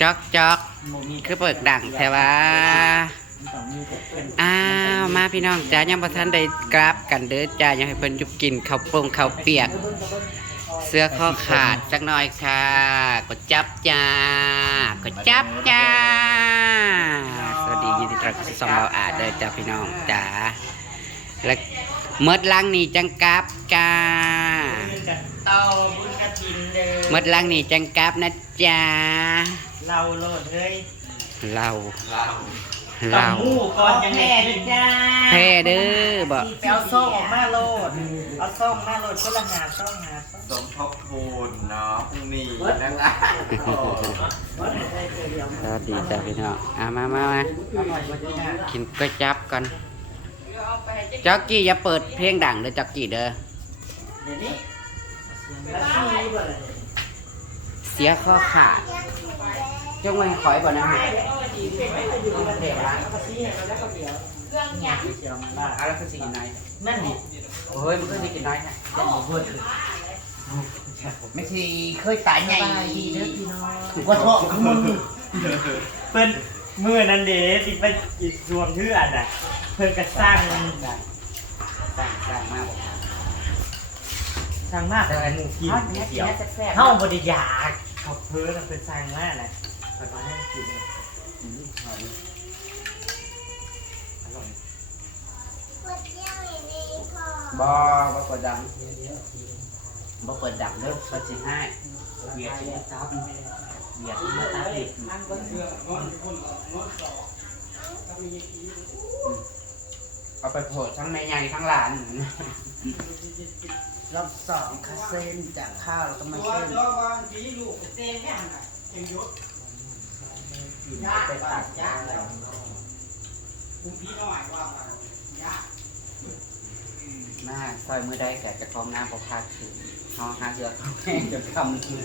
จอกจอกคือเปิดดังแต่ว่า อ้าวมาพี่น้องจ้ายังบ่ทันได้กราบกันเด้อจ้ายังให้เพิ่นจุบกินข้าวโป่งข้าวเปียก เสื้อข้อขาดจักหน่อยค่ะ กดจับจ้ากดจับจ้า สวัสดียินดีต้อนรับสู่ช่องเบาอาจเด้อจ้าพี่น้องจ้าและเมดลังนี่จังกราบจ้าเตาบุญกระถินเด้อเมดลังนี่จังกราบนะจ้า เราโลดเฮ้ยเราต้อเรางมู่ก่อนยังไงกินจ้าแพ้เด้อบ่ไปเอาซ่องออกมาโลด เอาซ่องมาโลดคนละหาซ่องหาซ่องสมทบทุนเนาะพรุ่งนี้นะคะสวัสดีจ้าพี่น้องอะมามามาอร่อยกว่าที่น่ากินก๋วยจับก่อนจ็อกกี้อย่าเปิดเพลงดังเด้อจ็อกกี้เด้อ เสียข้อขาดจงไว้ให้ขอยบ่นะฮะเดี๋ยวร้านก็ซี่ให้เราแล้วก็เดี๋ยวเครื่องเชียวมันว่าอะไรคือสิกินน้อยนั่นนี่โอ้ยมันคือสิกินน้อยฮะจะหมูเพิ่นไม่ใช่เคยตายใหญ่ดีเด้อพี่น้องถูกว่าท้องคือมึงเพิ่นมื้อนั้นเด้สิไปรวมเทื่อนน่ะ เพิ่นก็สร้างมันน่ะสั่งสั่งมาบอก สร้างมากแต่หมูกินเฮาหมูเนี่ยกิเขีนยวแล้วแซ่บๆเฮาบ่ได้อยากเขาเพิ่นน่ะเป็นสร้างมากน่ะเพิ่นมาให้กินเนี่ยอืมอร่อยอร่อยบ่บ่เปิดดังบ่เปิดดังเด้อเปิดสิให้เวียดที่ตับเวียดที่ตับดิบเอาไปโผล่ทั้งแม่ใหญ่ทั้งหลาน รอบสองคาเส้นจากข้าวแล้วก็มาเส้นไปตัดอะไรมาซอยมือได้แก่จะคล้องน้ำพอพาถึงหอหาเสือเขาแห้งจนคำคือ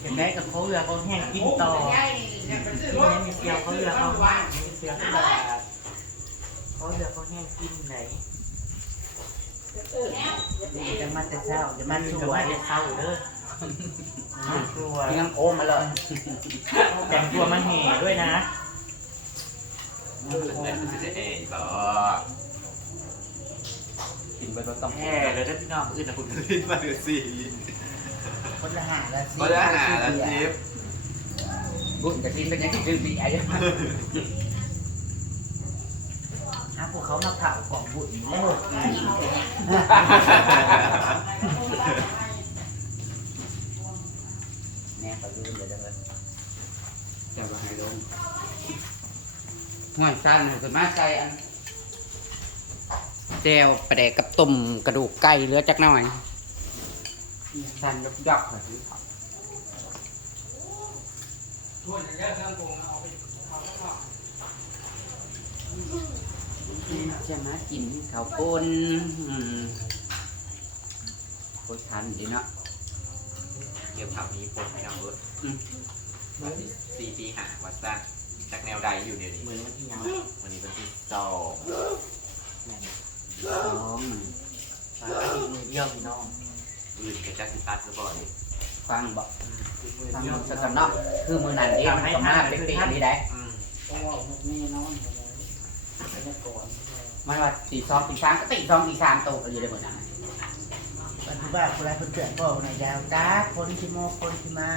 เห็นได้กับเขาเรือเขาแห้งกินต่อที่นี่มีเสียวเขาเรือเขาว่างมีเสียวเขาแบบเขาเรือเขาแห้งกินไหน จะมาแต่เช้าจะมัมานสสววยเศร้าเด้อมัวยังโอมมาเลยแต่งตัวมันแห่ด้วยนะกินไปก็ต้องแห่เลยนะพี่น้องอื่นนะคุณที่มาดูสิคนละหาละสิก็จะหาล้วทิบุญจะกินเป็นยังไงคือดีไอ้ พวกเขามาเผากล่องบุญแล้วแน่ไปลืมเลยจังเลยจะมาให้ลงง่อยสั้นคือมาใจอันเจลประเดกกับตุ่มกระดูกไก่เหลือจักหน่อยสั้นยกยกๆเลยจะแยกเครื่องปรุงเอาไปทำข้าว มากินข้าวปุ้นอืมโคตรทันดีเนาะเกี่ยวกับมีปนไม่เอาเวิร์ดวันที่สี่ปีหาวัดซ่าจากแนวใดอยู่เดี๋ยวนี้เหมือนวันที่ยังวันนี้วันที่สองสองฟ้าอีกมือเดียวพี่น้องอื่นกระจัดตัดหรือเปล่านี่ฟังบอกอีกมือฟังเดียวสักกันเนาะคือมือนันเองมันก็มาเป็นปีนี้ได้อืมต้องว่าแม่นอน แล้วก่อนมันว่าตีสองตีสามก็ตีสองตีสามโตกันอยู่เลยเหมือนนั้นปัจจุบันคนไรคนเกิดก็ในยาวจ้าคนที่โมคนที่มา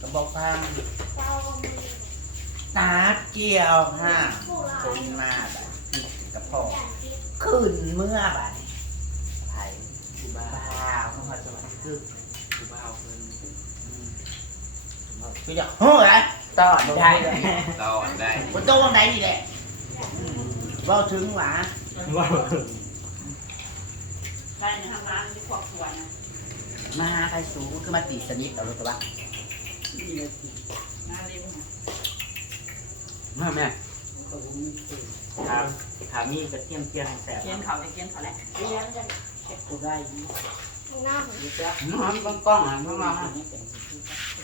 ก็บอกฟังตาเกี่ยวห้าคนมาแบบกับพ่อขึ้นเมื่อบัดไผ่บ้าวเขามาสวัสดีคือคือบ้าเพิ่นคือจะโฮ้ยต่อได้ต่อได้บนโต๊ะวันไหนนี่แหละ ว่าถึงหวาว่าได้ในทางร้านที่ครอบครัวนะมาหาใครสูคือมาตีสนิทเอาเลยตัวบ้าน่าเลี้ยงนะมาแม่ถามถามนี่กระเทียมเจียงแสบเกียนเขาจะเกียนเขาแหละเลี้ยงจะเก็บตัวได้ยี่น้ำยี่จ้ะน้องกล้องอะข้างมา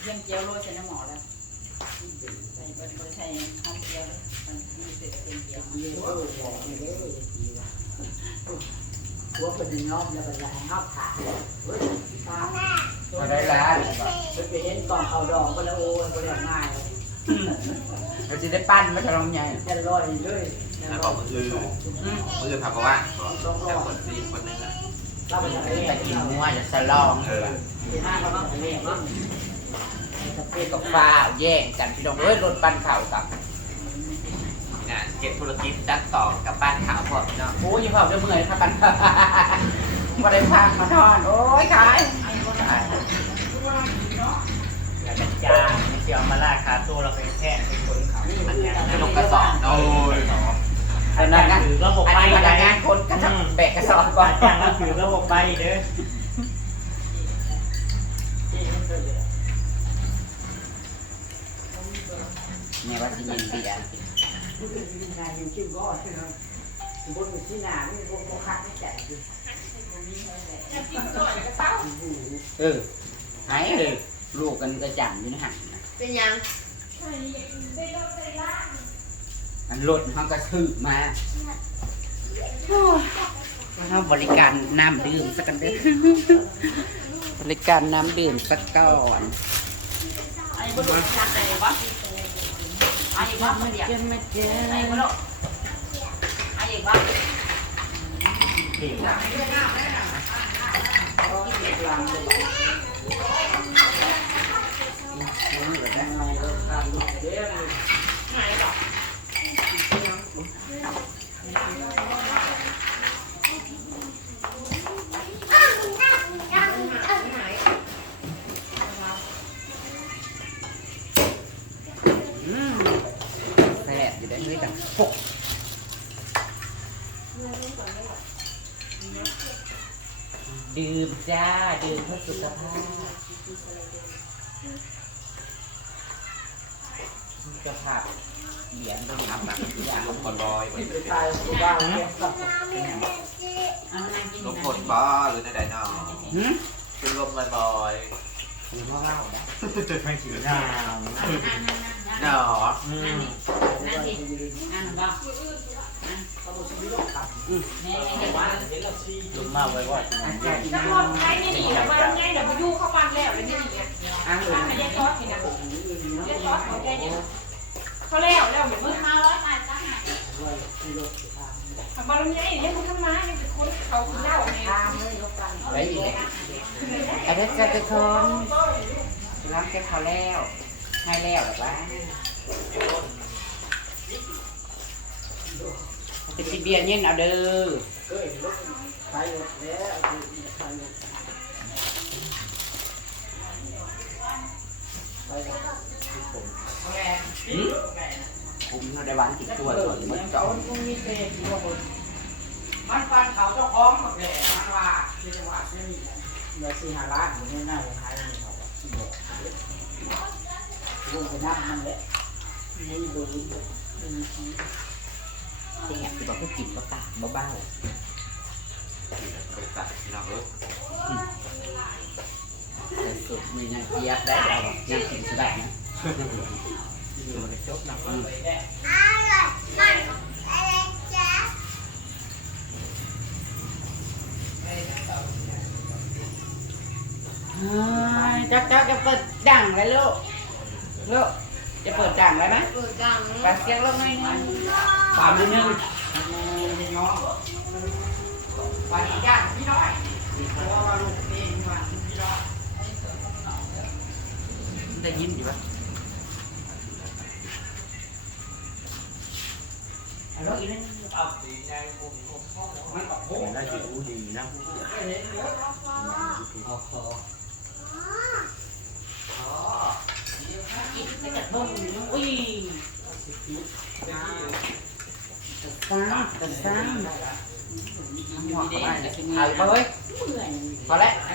เกียนเจียวโรยใส่น้ำหมอแล้วใส่เบอร์เบอร์ใส่หอมเจียวเลย เศษเป็นเจียวเลี้ยงเออบอกไม่ได้ยี่ว่ะหัวเป็นนอกแล้วเป็นไรนอกขาเฮ้ยตาก็ได้ล้านไปเห็นกล่องเขาดองก็แล้วโอ้ยก็แล้วง่ายเราจะได้ปั้นไม่จะลองใหญ่จะลอยเลยแล้วบอกมืออื่นมืออื่นทำเพราะว่าแต่คนซีคนนึงอะเราไปทำอะกินงัวจะสลองเออที่ห้าเขาบ้างเรียกว่าเพื่อกับฟ้าแย่งกันพี่น้องเอ้ยรถปั้นเข่ากับ งานเก็บธุรกิจดักต่อกับบ้านขาวพอพี่น้องโอ้ยยังพอจะเมื่อยครับปั้นมาได้พักมาทอนโอ้ยขายขายอยากจะจ้างไม่เกี่ยวมาลาดคาตัวเราเป็นแค่เป็นคนเขาอันนี้ไม่ลงกระสอบโอ้ยอันนั้นถือระบบอันไปนี้พได้นักงานคนกระสอบแบกกระสอบก่อนจ้างก็ถือระบบไปเด้อเนี่ยว่าจะยินเบียร์ งานอยู่ชื่อก็ใช่ไหมบนที่นาไม่บนโมคักไม่แจกอยู่เออหายเลยลูกกันกระจังอยู่ในหันนะเป็นยังอันรถเขาก็ซื้อมาเขาบริการน้ำดื่มสักกันเด้อบริการน้ำดื่มสักก่อนไอ้บนชักไหนวะ ไอ้วะไม่เดียวเจ้าไม่เจ้าไอ้บนไอ้วะผิวอื จ้าดื่มเพื่อสุขภาพสุขภาพเหรียญต้องทำแบบลงคอนบอยเหมือนตายกูบ้าเนี่ยลงคนบอหรือใดๆน้องหืมเป็นลมบอยบอยผมว่าเล่าได้ไม่ถือหน้าเนาะอืมนั่นสินั่นบ้าแม่แม่ว่า ลุมมาไว้ว่าอาจารย์จะพอดใช้ไม่ดีแต่ว่าไงเดี๋ยวมายู่เข้าบ้านแล้วแล้วนี่เนี่ยอ้างเลยไม่ได้ซอสนี่นะซอสของแกเนี่ยเขาแล้วแล้วเดี๋ยวมึงมาร้อยบาทจ้าทำบอลลูนใหญ่เนี่ยมึงทำมาเนี่ยเป็นคนเขาคือเล่าเนี่ยไปอีกอาจารย์จะไปคนรับแค่เขาแล้วให้แล้วหรือว่า เป็นสิเบียร์เย็นเอาเด้อใครแล้วใครหืมผมเราได้หวานติดตัวก่อนมันเจาะมันฟันเขาเจ้าของมาแก่มันว่าที่จังหวัดนี่เดี๋ยวสี่ห้าล้านอยู่ในหน้าของไทยนี่เขาสิบอกลงไปนับมันแหละไม่ดูไม่ มีทีแซ่บคือบอกผู้กินก็ตากเบาบริษัทพี่น้องเออๆแต่สุดมีน้ำเกี๊ยบได้เรายังกินสุดได้นะมันจะจบนะเฮ้ยเจ้าเจ้าจะเปิดดังแล้ลูกลูกจะเปิดดังแล้วนะเปิดดัง ปาเสียงลงหน่อยนึงปามนิดนึง ปาอีกอย่างพี่น้อยได้ยินอยู่ปะฮัลโหลอีนั่น ได้ถือดีนะอุ้ยกระซังกระซังหัวเข้าไปถ่ายไปเฮ้ยพอแล้วกิ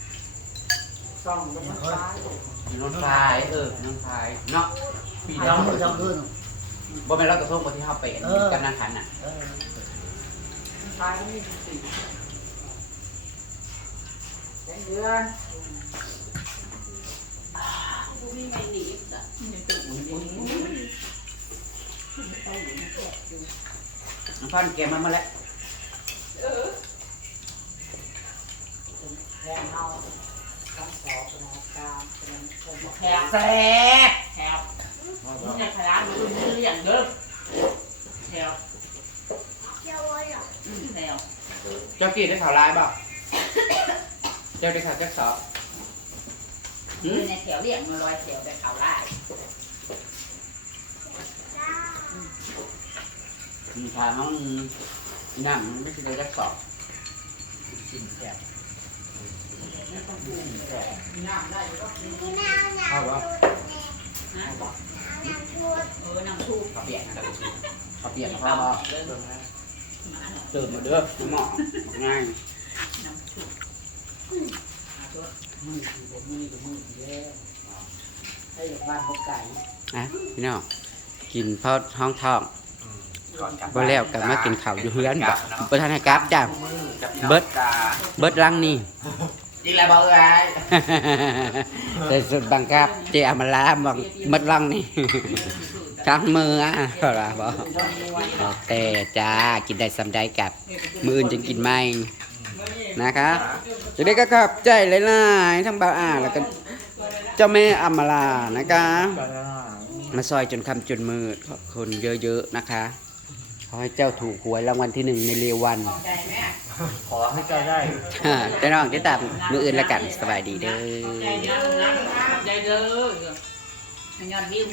ซ่องเป็นน้องตายน้องพายเออน้องพายเนาะปีลน้อองงดูลองดูบ่เป็นเรากระทงบ่ที่เฮาไปกันนาขันอะเออตายก็มีสี่แค่เดือนกูมีไม่หนีจ้ะน้องพันแกมามาแล้วเออแรงเอา ทั้งสองเป็นของกลางเป็นคนบอกแถวแซ่บแถวมึงจะขยันมึงเรียงเด้อแถวอืมแถวเจ้ากี่ได้ข่าวร้ายบ่เจ้าได้ข่าวแจ็คสอบอยู่ในแถวเรียงมาลอยแถวแบบเขาไล่มีทางมันนั่งไม่ใช่ได้แจ็คสอบกินแซ่บ มีน้ำได้ก็คือเอาบ่นะเออนั่งทูบเปียกนะข้าวเปียกเปียกพ่อเขาบ่เดิมมาเด้อน้ำหมอง่ายนั่งทูบมือถือผมมือถือมือแย่ให้บ้านเขาไก่อะพี่น้องกินพอห้องท้องก่อนกลับบ่แล้วก็มากินข้าวอยู่เฮือนบ่บ่ทันให้กลับจ้ะมือกับพี่น้องเบิดจ้าเบิดลังนี่ อีกแล้วบอกเอ้ยแต่สุดบังคับเจอามาลาบังเบิดลังนี่กลางมืออะเท่าไหร่บ่แล้วแต่จ้ากินได้สำได้กับ มืออื่นจะกินไหมนะคะจะได้ก็ขอบใจหลายๆทั้งบ่าวอ่าแล้วก็เจ้าแม่อำมาลานะคะมาซอยจนคำจนมืดขอบคุณเยอะๆนะคะ ขอให้เจ้าถูกหวยรางวัลที่หนึ่งในเร็ววันใจแม่ขอให้เจ้าได้อ่าได้น้องได้ตามมืออื่นละกันสบายดีเด้อ ใจเด้อใจเด้อยอดวิว